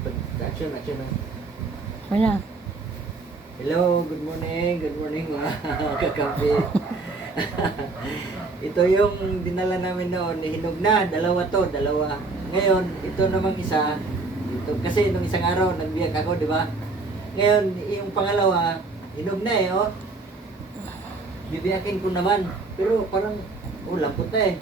Action, action na. Okay na. Hello, good morning mga kakampi. Ito yung dinala namin noon, hinog na, dalawa. Ngayon, ito namang isa, ito, kasi nung isang araw, nagbiyak ako, di ba? Ngayon, yung pangalawa, hinog na eh, oh. Bibiyakin ko naman, pero parang, lampot na eh.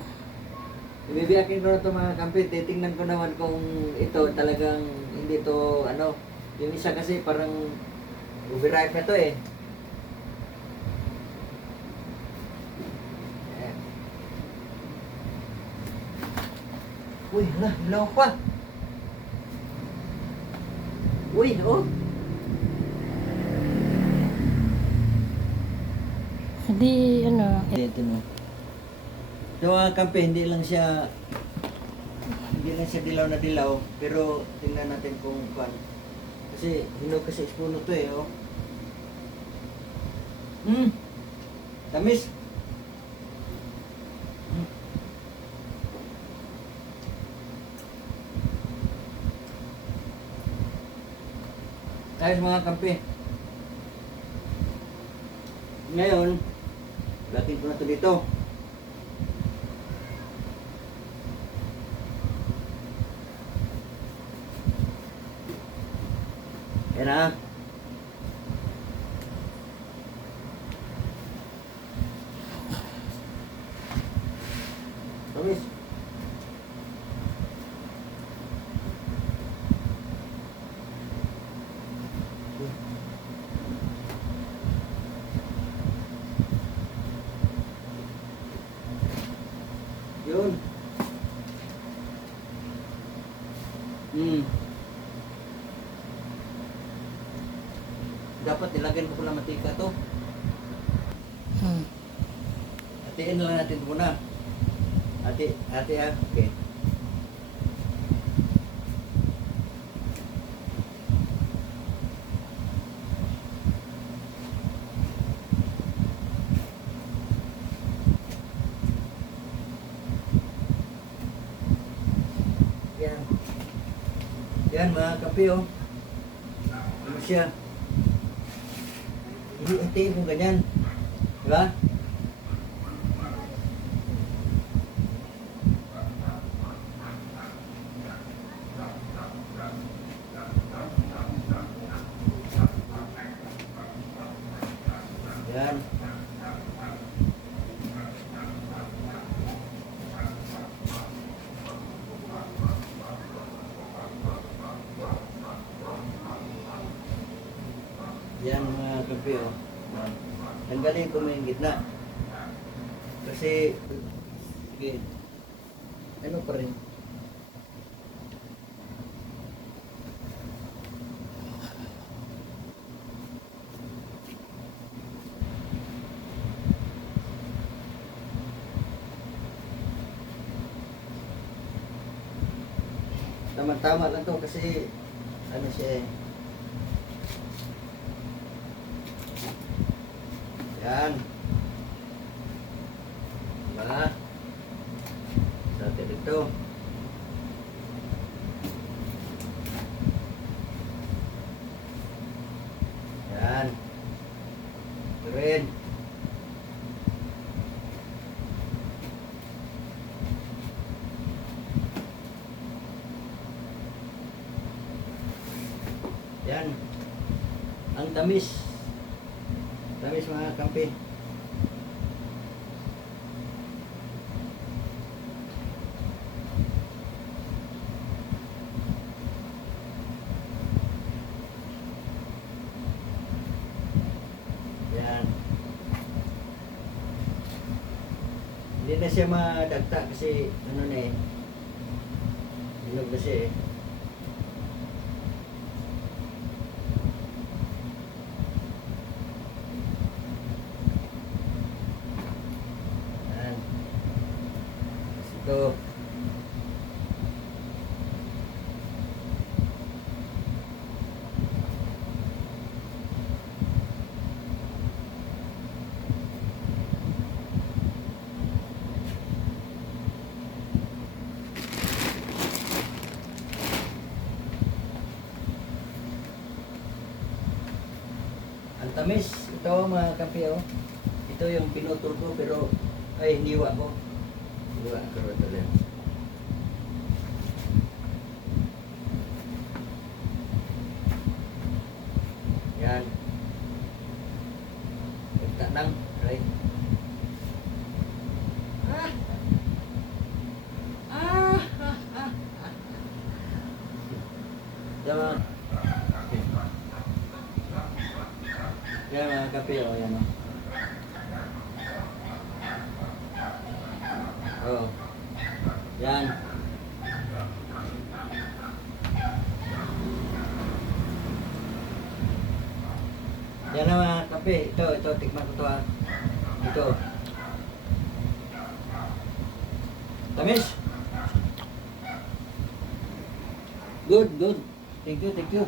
Bibiyakin ko na ito mga kampi, titingnan ko naman kung ito talagang hindi to ano, yung isa kasi parang overripe na to eh. Ayan. Uy, hala, hilaw pa. Uy, oh. Hindi, ano, Ito no. So mga kampi, hindi lang siya dilaw na dilaw, pero tingnan natin kung kuan. Kasi hinog kasi ispuno to eh, oh. Tamis. Ayos mga kampi. Ngayon, latin ko na to dito. Yan na. Tamis. Yun. Dapat nilagyan ko pala mantika to. Hatiin na lang natin muna. Hati ah. Okay. Yan. Yan mga kape oh. Ano siya? Hatiin kung ganyan. Diba? Yan. Yan mga kape oh. Tanggalin ko mo yung gitna. Kasi, sige, ano pa rin. Tama-tama lang to kasi, ano siya eh. Yan. Diba? Sa atin dito. Yan. Ito rin. Yan. Ang tamis. Tamis mga kampi. Yan. Hindi na siya madagta kasi ano na eh. Hinog na siya eh. Ito. Tamis. Ito mga kape oh. Ito yung pinutol ko pero ay hiniwa ko. Hiniwa ko rin talaga. Yan. Tanang, right? Ah! Ah! Ah! Ah! Ah! Diba? Yan mga kape oh, yan oh. Oh. Yan. Yan na mga kape. Ito, tikman ko to ha. Ito. Tamis. Good, good. Thank you, thank you.